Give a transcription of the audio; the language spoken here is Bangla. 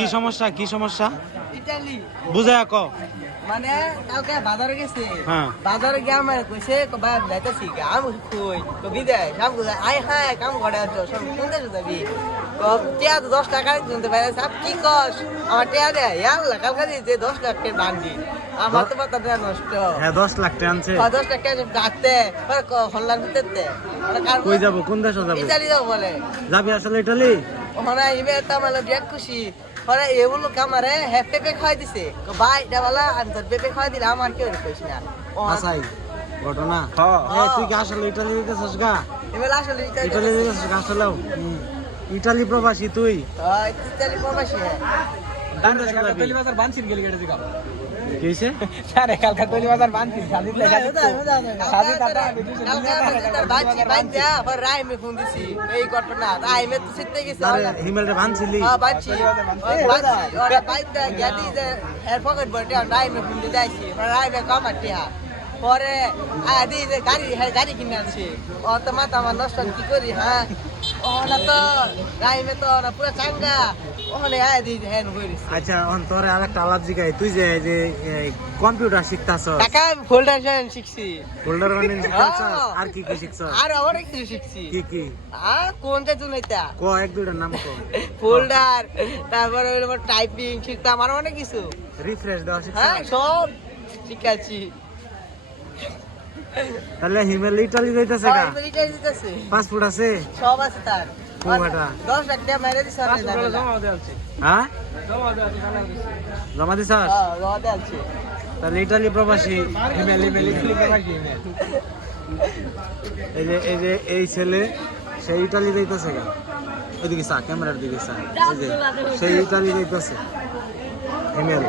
কি সমস্যা কি সমস্যা ইতালি বুঝায় ক মানে কালকে বাজারে গেছে হ্যাঁ। বাজারে গিয়ে আমার কইছে বা যাইতেছি আম কই তো বিদায় সব আই হাই কাম করে তো সব কোনটা যাবি তো টিয়া 10 টাকা কিনতে পারে সব কি কস আমার টিয়া দে ইয়াল্লা কালকে যে 10 লাখ টাকা বান্ডি আমার তো মাথা দেয়া নষ্ট হ্যাঁ 10 লাখ টাকা আনছে 10 টাকা ডাকতে হল্লার ভিতরতে কই যাব কোন দেশে যাব ইতালি যাও বলে যাবি আসলে ইটালি ওখানে ইবে তো মানে বিরাট খুশি ওরা এগুলো কামারে হ্যাঁ পেঁপে খাওয়াই দিছে ভাই ডাবালা আমি তোর পেঁপে খাওয়াই দিলে আমার কেউ কইস না আসাই ঘটনা তুই কি আসলে ইটালি যেতেছস গা এবার আসলে ইটালি যেতেছস গা আসলে ইটালি প্রবাসী তুই ইতালি প্রবাসী হ্যাঁ কোন দেশে যাবি বাজার বানছিন গেলি গেটে দিগা কি হইছে আরে কালকা তৈরি বাজার বানছিন সাজি লেখা সাজি দাদা রাই মে ফোন দিছি এই ঘটনা রাই মে তো সিটতে গেছে হিমেলরে ভানছিলি হ্যাঁ বাচ্চি ওরা বাইতে গেদি যে এর পকেট বটে রাই মে ফোন দিয়ে যাইছি রাই মে কামাটিয়া পরে আদি যে গাড়ি কিনে আনছি ও তো মাথা আমার নষ্ট কি করি হ্যাঁ ওনা তো রাই মে তো ওরা পুরো চাঙ্গা ওখানে আদি হ্যান করিস আচ্ছা অন তোরে আরেকটা আলাপ জিগাই তুই যে যে কম্পিউটার শিখতাছস টাকা ফোল্ডার শিখছি ফোল্ডার বানাই শিখতাছস আর কি কি শিখছস আর অনেক কিছু শিখছি কি কি কোনটা জুনাইতা ক এক দুইটার নাম ক ফোল্ডার তারপরে টাইপিং শিখতাম আর অনেক কিছু রিফ্রেশ দেওয়া হ্যাঁ শিখছস সব শিখাচ্ছি তাহলে হিমেল ইটালি যাইতাছে গা পাসপোর্ট আছে সব আছে তার ও বেটা 10 লাখ টাকা মেরে দিছে জমা দেওয়ালছে হ্যাঁ জমা দেওয়ালছে জানা গেছে জমা দিছস হ্যাঁ রদ আছে তাহলে ইটালি প্রবাসী ইমেল প্রবাসী এই ছেলে সেই ইটালি যাইতেছে গা ওইদিকে চা ক্যামেরার দিকে চা এই যে সেই ইটালি যাইতেছে হিমেল